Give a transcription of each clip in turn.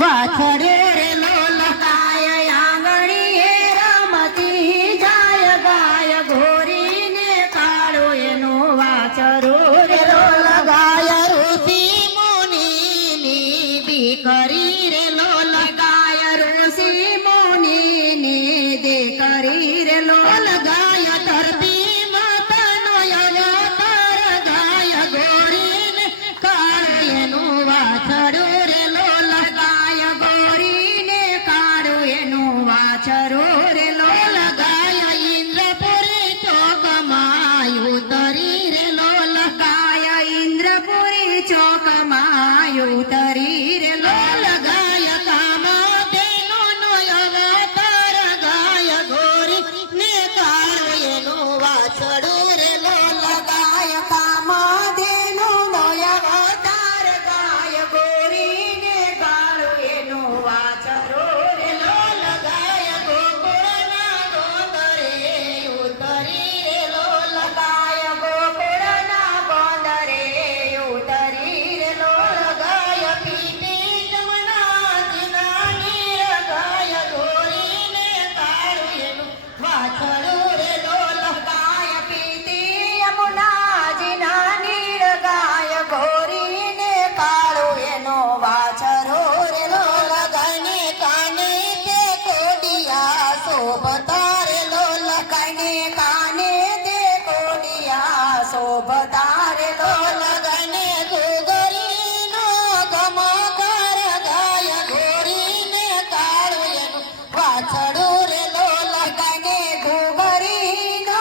વાછડે રે લોલ ગાય આંગણીએ રમતી જાય ગાય ઘોરીને કાળો એનો વાછડો રે લોલ ગાય ઋષિ મુનિની દીકરી રે લોલ ગાય ઋષિ મુનિની દીકરી રે લોલ ગાય ધરતી માતાનો અવતાર ગાય ઘોરીને કાળો એનો વાછડો રે લોલ ગાય ગોરીને કાળો એનો વાછરો રે લોલ ગાય ઇન્દ્રપુરી ચોકમાં ઉતરી રે લોલ ગાય ઇન્દ્રપુરી ચોકમાં ઉતરી રે લોલ ગાય કામધેનો નો અવતાર ગાય ગોરી ને કાળો એનો વાછડો રે લોલ ગાય કામધેનો નો અવતાર ગાય ગોરીને કાળો એનો વાછરો રે લોલ ગાય ગોકુળના ગોંદરે ઉતરી રે લોલ ગાય ગોકુળના ગોંદરે ઉતરી રે લોલ ગાય પીતી જમનાજીના નીર ગાય ગોરીને કાળો એનો વાછરો રે લોલ ગાય પીતી યમુનાજીના નીર ગાય ગોરીને કાળો એનો વાછરો રે લોલ ગાયને કાને તે કોડિયા શોભતા રે લોલ ગાયને કાને તે કોડિયા શોભતા રે લોલ ગાયને ઘોઘરીનો ગમકાર ગાય ઘોરીને કાળો એનો વાછડો રે લોલ ગાયને ઘોઘરીનો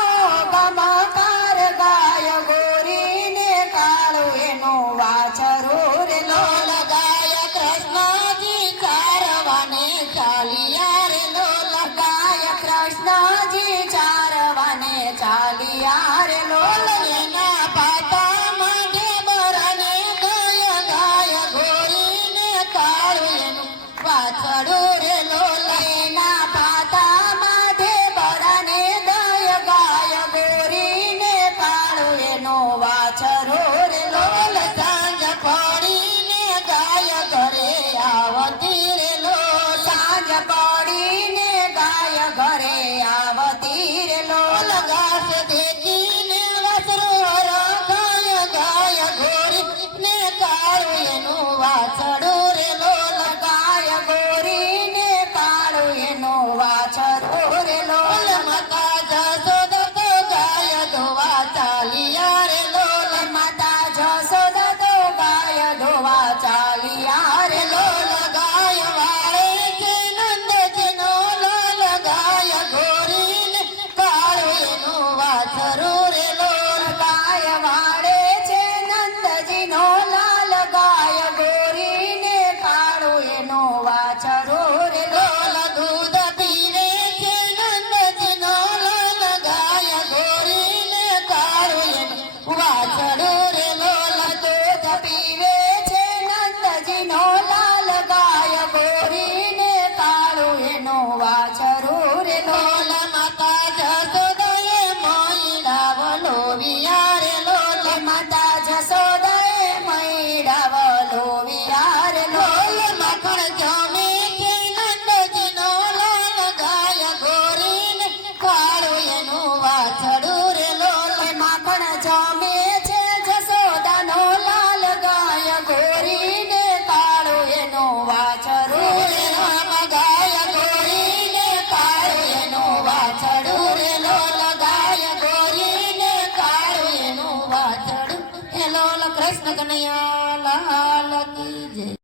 ગમકાર ગાય ગોરીને કાળો એનો વાછરો રે લોલ ગાય કૃષ્ણજી ચારવાને ચાલિયા રે લોલ ગાય કૃષ્ણજી ચારવાને ચાલિયા રે લોલ એના પાતામાં ઢેબરાને ગાય ગાય ગોરીને કાળો એનો વાછડો રે લોલ એના પાતામાં ઢેબરાને ગાય ગાય ગોરીને કાળો એનો વાછરો રે લોલ સાંજ પડીને ગાય ઘરે આવતી રે લોલ સાંજ પડીને ગાય ઘરે આવતી રે લોલ ઘાસ દેખીને વાછરો રખાય ગાય ગોરીને કાળો એનો વાછડો રે લોલ ગાય ગોરીને કાળો એનો વાછરો રે લોલ માતા જશોદા તો ગાય ધોવા ચાલિયા રે લોલ માતા જશોદા તો ગાય ધોવા ચાલિયા રે લોલ ગાય વાળે છે નંદજીનો લોલ ગાય ગોરીને કાળો એનો વાછરો રે લોલ ગાય વાળે છે નંદજીનો લાલ ગાય ગોરીને કાળો એનો વાછરો રે લોલ દૂધ પીવે છે નંદજીનો લાલ ગાય ગોરીને કાળો એનો વાછરો રે લોલ દૂધ પીવે છે નંદજીનો લાલ ગાય ગોરીને કાળો એનો વાછરો રે લોલ માતા જશોદાએ મૈડા વલોવિયા રે લોલ માતા જશોદાએ મૈડા વલોવિયા રે લોલ માખણ જમે છે નંદજીનો લાલ ગાય ગોરીને કાળો એનો વાછડો રે લોલ માખણ જમે છે જશોદાનો લાલ ગાય ગોરીને કાળો એનો વાછડો રે રામ ગાય ગોરીને કાળો એનો વાછડો રે લોલ ગાય ગોરીને કાળો એનો વાછડો એ લોલ કૃષ્ણ કનૈયા લાલ કી જય.